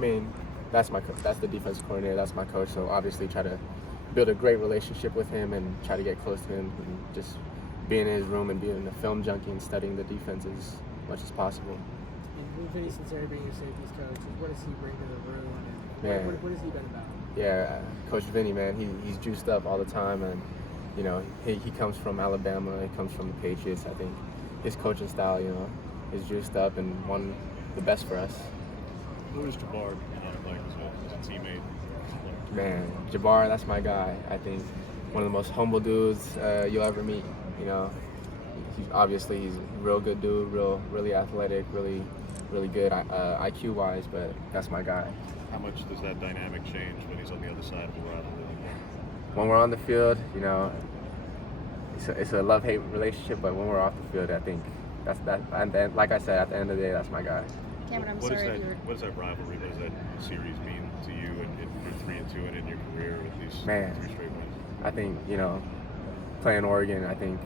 I mean, that's that's the defensive coordinator. That's my coach. So obviously, try to build a great relationship with him and try to get close to him and just being in his room and being a film junkie and studying the defense as much as possible. And Vinny Sinceri being your safeties coach, what does he bring to the room? And Man. what has he been about? Yeah, Coach Vinny, man, he's juiced up all the time, and you know he comes from Alabama. He comes from the Patriots. I think his coaching style, is juiced up and one of the best for us. Who is Jabbar like as a teammate? Man, Jabbar, that's my guy. I think one of the most humble dudes you'll ever meet. He's a real good dude, really athletic, really good IQ wise. But that's my guy. How much does that dynamic change when he's on the other side of the rivalry? When we're on the field, it's a love-hate relationship. But when we're off the field, I think that's that. And then, like I said, at the end of the day, that's my guy. Kamren, What does that rivalry, what does that series mean to you and you're 3-2 and in your career with these 3 straight wins? I think, playing Oregon, I think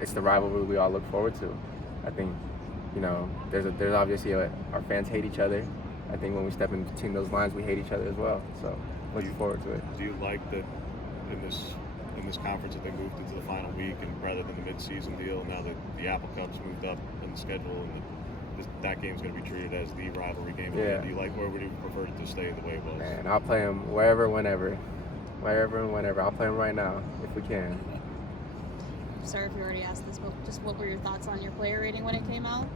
it's the rivalry we all look forward to. I think, there's obviously our fans hate each other. I think when we step in between those lines, we hate each other as well. So looking forward to it. Do you like that in this conference that they moved into the final week and rather than the mid-season deal, now that the Apple Cup's moved up in the schedule and that game's going to be treated as the rivalry game? Yeah. Do you like, or would you prefer it to stay the way it was? Man, I'll play him wherever and whenever. I'll play him right now if we can. Sorry if you already asked this, but just what were your thoughts on your player rating when it came out?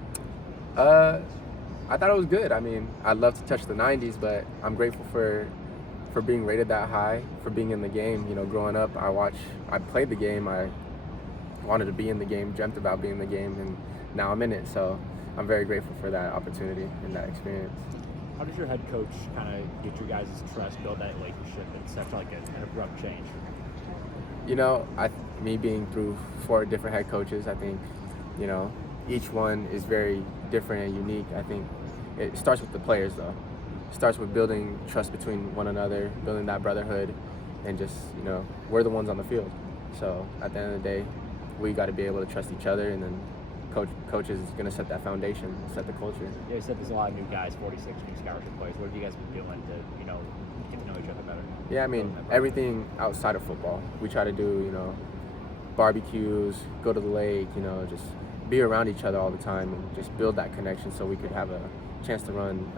I thought it was good. I mean, I'd love to touch the 90s, but I'm grateful for being rated that high, for being in the game. Growing up, I played the game. I wanted to be in the game, dreamt about being in the game, and now I'm in it. So I'm very grateful for that opportunity and that experience. How does your head coach kind of get you guys' trust, build that relationship in such like an abrupt change? Me being through 4 different head coaches, I think, each one is very different and unique. I think it starts with the players, though. It starts with building trust between one another, building that brotherhood, and just, we're the ones on the field. So at the end of the day, we got to be able to trust each other, and then coach is going to set that foundation, set the culture. Yeah, you said there's a lot of new guys, 46 new scholarship players. What have you guys been doing to, get to know each other better? Yeah, I mean, everything outside of football. We try to do, barbecues, go to the lake, just be around each other all the time and just build that connection so we could have a chance to run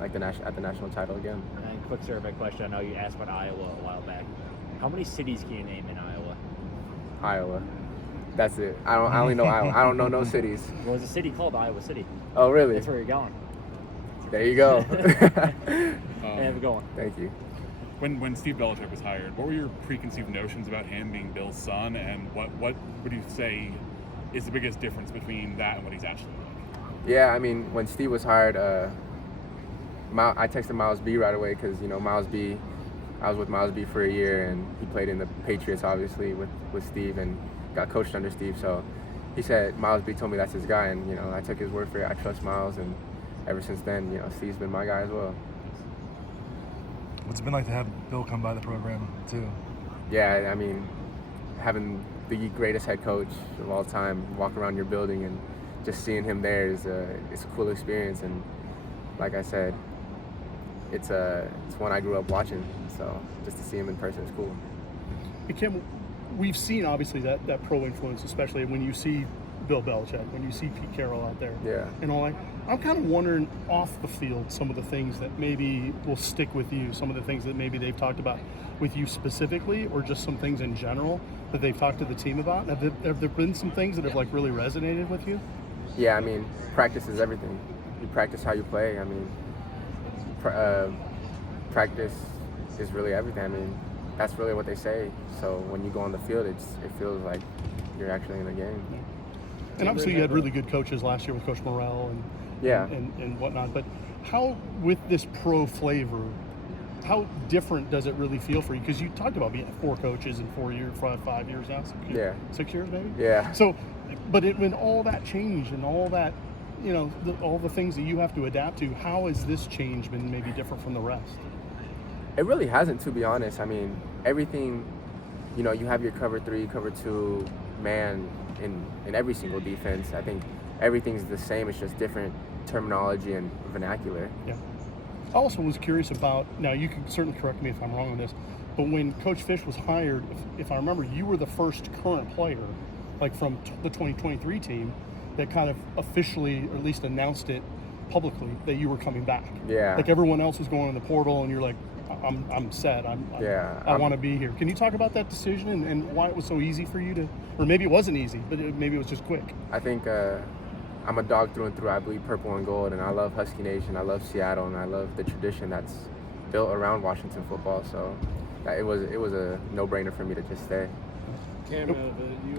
at the national title again. And then quick survey question. I know you asked about Iowa a while back. How many cities can you name in Iowa? Iowa. That's it. I only know Iowa. I don't know no cities. Well, there's a city called Iowa City. Oh, really? That's where you're going. There you go. Have a good one. Thank you. When Steve Belichick was hired, what were your preconceived notions about him being Bill's son, and what would you say is the biggest difference between that and what he's actually like? Yeah, I mean, when Steve was hired, I texted Miles B right away because, Miles B, I was with Miles B for a year, and he played in the Patriots, obviously, with Steve, and got coached under Steve. So he said, Miles B told me that's his guy, and, I took his word for it. I trust Miles, and ever since then, Steve's been my guy as well. What's it been like to have Bill come by the program, too? Yeah, I mean, having the greatest head coach of all time walk around your building and just seeing him there it's a cool experience. And like I said, it's one I grew up watching. So just to see him in person is cool. Hey, Kim, we've seen obviously that pro influence, especially when you see Bill Belichick, when you see Pete Carroll out there. Yeah. And all that. I'm kind of wondering off the field some of the things that maybe will stick with you, some of the things that maybe they've talked about with you specifically, or just some things in general that they've talked to the team about. Have there been some things that have like really resonated with you? Yeah, I mean, practice is everything. You practice how you play. I mean, practice is really everything. I mean, that's really what they say. So when you go on the field, it feels like you're actually in the game. And obviously you had really good coaches last year with Coach Morrell and whatnot. But how, with this pro flavor, how different does it really feel for you? Because you talked about being 4 coaches in 4 years, 5 years now. 6 years maybe. Yeah. So, but when all that change and all that, all the things that you have to adapt to, how has this change been maybe different from the rest? It really hasn't, to be honest. I mean, everything, you have your cover 3, cover 2, man in every single defense. I think everything's the same. It's just different terminology and vernacular. Yeah. I also was curious about, now you can certainly correct me if I'm wrong on this, but when Coach Fish was hired, if I remember, you were the first current player, like from the 2023 team, that kind of officially, or at least announced it publicly, that you were coming back. Yeah. Like everyone else was going in the portal, and you're like, I'm set. I want to be here. Can you talk about that decision and why it was so easy for you to, or maybe it wasn't easy, but maybe it was just quick? I think I'm a dog through and through. I bleed purple and gold, and I love Husky Nation. I love Seattle, and I love the tradition that's built around Washington football. So it was a no-brainer for me to just stay. Cam, you